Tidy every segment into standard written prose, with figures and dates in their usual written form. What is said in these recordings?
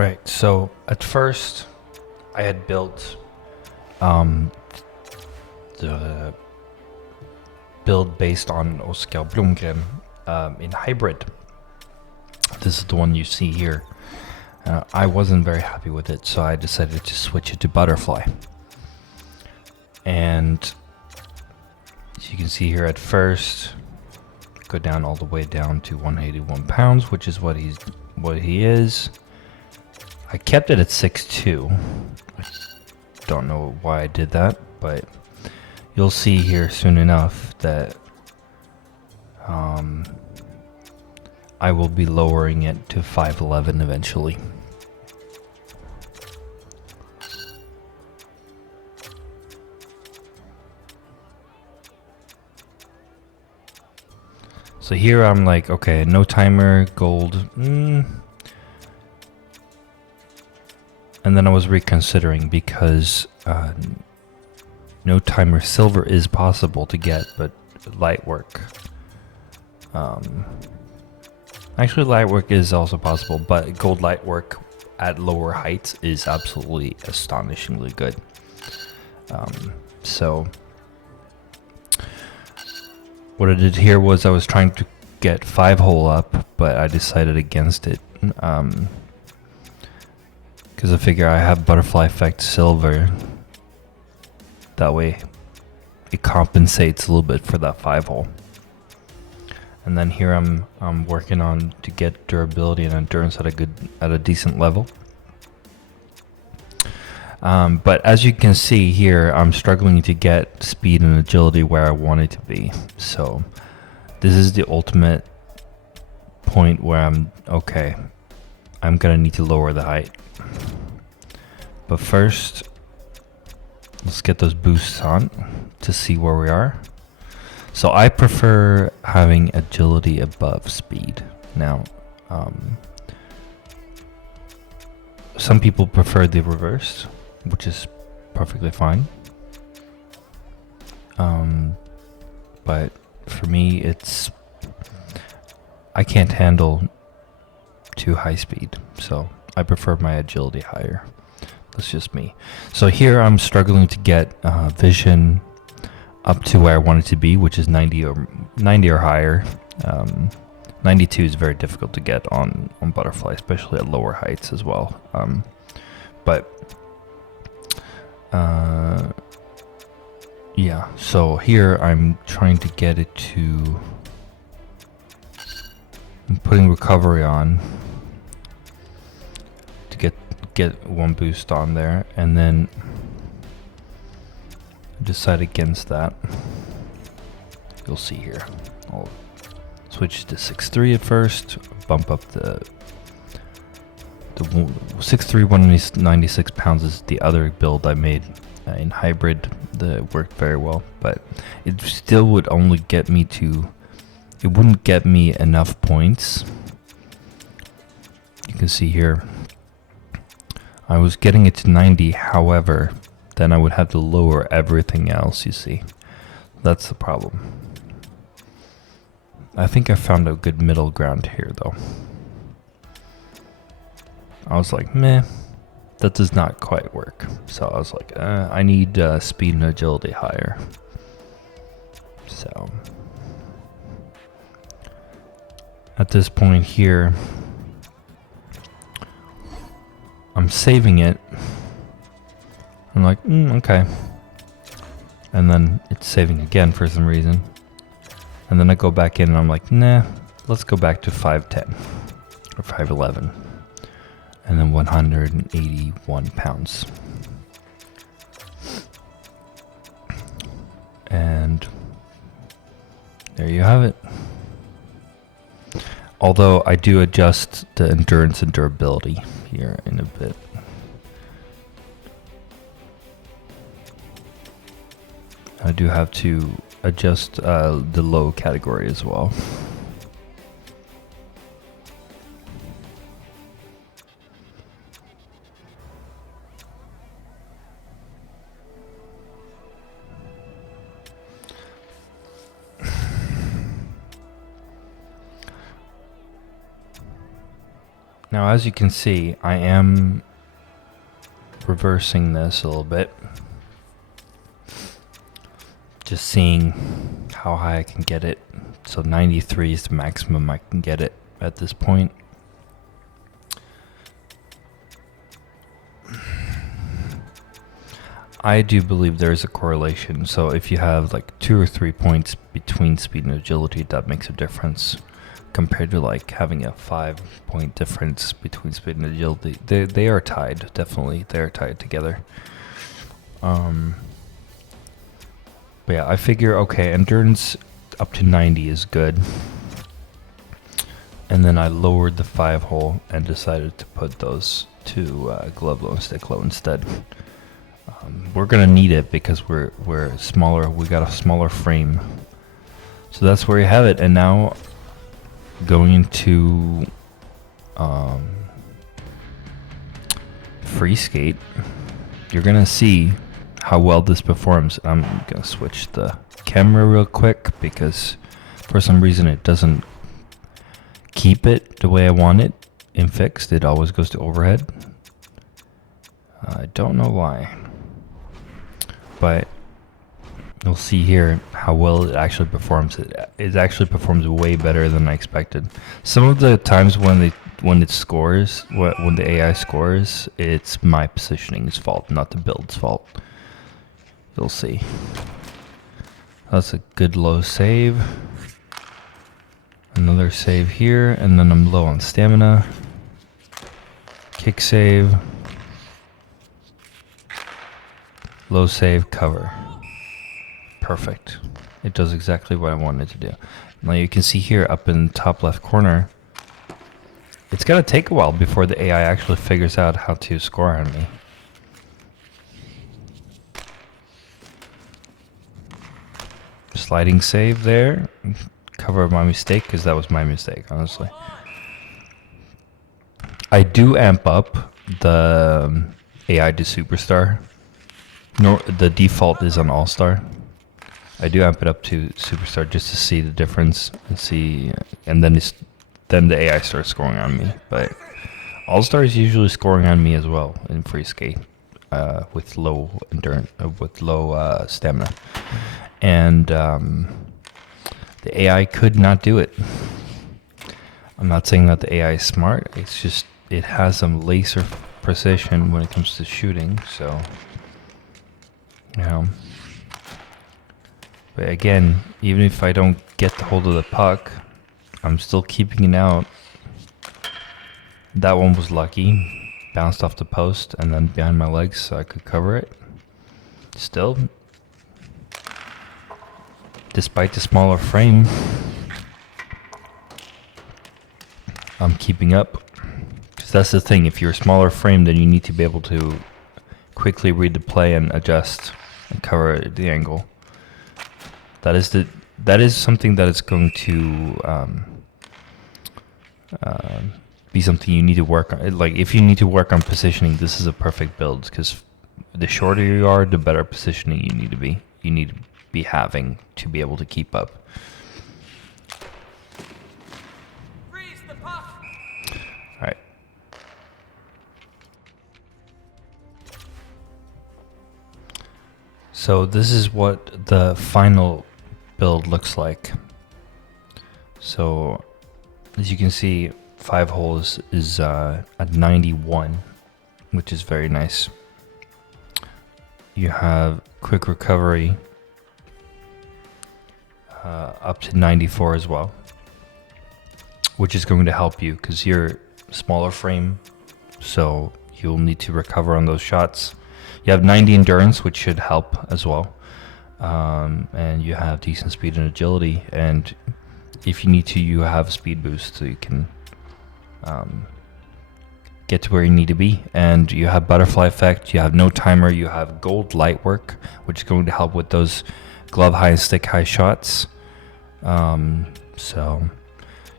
Right. So at first, I had built the build based on Oskar Blomgren in hybrid. This is the one you see here. I wasn't very happy with it, so I decided to switch it to butterfly. And as you can see here, at first, go down all the way down to 181 pounds, which is what he is. I kept it at 6'2". I don't know why I did that, but you'll see here soon enough that I will be lowering it to 5'11" eventually. So here I'm like, okay, no timer, gold. And then I was reconsidering because no timer silver is possible to get, but light work. Actually, light work is also possible, but gold light work at lower heights is absolutely astonishingly good. So what I did here was I was trying to get 5-hole up, but I decided against it. Because I figure I have butterfly effect silver. That way it compensates a little bit for that 5-hole. And then here I'm working on to get durability and endurance at a decent level. But as you can see here, I'm struggling to get speed and agility where I want it to be. So this is the ultimate point where I'm gonna need to lower the height. But first, let's get those boosts on to see where we are. So I prefer having agility above speed. Now, some people prefer the reverse, which is perfectly fine. But for me, I can't handle too high speed, so I prefer my agility higher. That's just me. So here I'm struggling to get vision up to where I want it to be, which is 90 or higher. 92 is very difficult to get on butterfly, especially at lower heights as well. Yeah, so here I'm trying to get it to... I'm putting recovery on to get one boost on there, and then decide against that. You'll see here. I'll switch to 6'3" at first, bump up the 6'3", 196 pounds is the other build I made in hybrid that worked very well, but it still would only get me to... It wouldn't get me enough points. You can see here, I was getting it to 90, however, then I would have to lower everything else, you see. That's the problem. I think I found a good middle ground here, though. I was like, meh, that does not quite work. So I was like, I need speed and agility higher. So at this point here, I'm saving it. I'm like, okay. And then it's saving again for some reason. And then I go back in and I'm like, nah, let's go back to 5'10" or 5'11". And then 181 pounds. And there you have it. Although I do adjust the endurance and durability here in a bit. I do have to adjust the low category as well. Now, as you can see, I am reversing this a little bit. Just seeing how high I can get it. So 93 is the maximum I can get it at this point. I do believe there is a correlation. So if you have like 2 or 3 points between speed and agility, that makes a difference compared to like having a 5-point difference between speed and agility. They are tied, definitely. They are tied together. But yeah, I figure, okay, endurance up to 90 is good. And then I lowered the 5-hole and decided to put those to glove low and stick low instead. We're gonna need it because we're smaller. We got a smaller frame, so that's where you have it. And now going into free skate, you're gonna see how well this performs. I'm gonna switch the camera real quick because for some reason it doesn't keep it the way I want it in fixed. It always goes to overhead. I don't know why. But you'll see here how well it actually performs. It actually performs way better than I expected. Some of the times when it scores, when the AI scores, it's my positioning's fault, not the build's fault. You'll see. That's a good low save. Another save here, and then I'm low on stamina. Kick save. Low save, cover. Perfect. It does exactly what I wanted to do. Now you can see here up in the top left corner, it's gonna take a while before the AI actually figures out how to score on me. Sliding save there. Cover my mistake, because that was my mistake, honestly. I do amp up the AI to superstar. No, the default is on All-Star. I do amp it up to Superstar just to see the difference and see, and then the AI starts scoring on me. But All-Star is usually scoring on me as well in free skate with low endurance, with low stamina, and the AI could not do it. I'm not saying that the AI is smart. It's just it has some laser precision when it comes to shooting. So. But again, even if I don't get the hold of the puck, I'm still keeping it out. That one was lucky. Bounced off the post and then behind my legs so I could cover it. Still, despite the smaller frame, I'm keeping up. Because that's the thing, if you're a smaller frame, then you need to be able to quickly read the play and adjust and cover the angle. That is something that is going to be something you need to work on. Like if you need to work on positioning, this is a perfect build because the shorter you are, the better positioning you need to be. You need to be having to be able to keep up. Freeze the puck. All right. So this is what the final build looks like. So as you can see, 5 holes is at 91, which is very nice. You have quick recovery up to 94 as well, which is going to help you because you're smaller frame, so you'll need to recover on those shots. You have 90 endurance, which should help as well. And you have decent speed and agility. And if you need to, you have a speed boost so you can get to where you need to be. And you have butterfly effect. You have no timer. You have gold light work, which is going to help with those glove high and stick high shots. So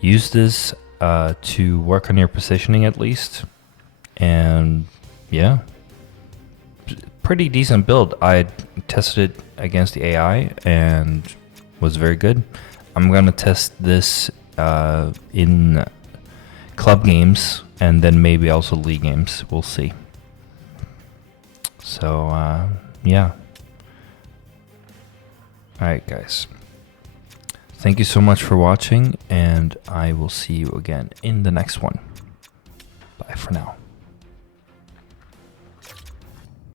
use this to work on your positioning at least. And yeah. Pretty decent build. I tested it against the AI and was very good. I'm gonna test this in club games and then maybe also league games. We'll see. So yeah. Alright guys, thank you so much for watching, and I will see you again in the next one. Bye for now.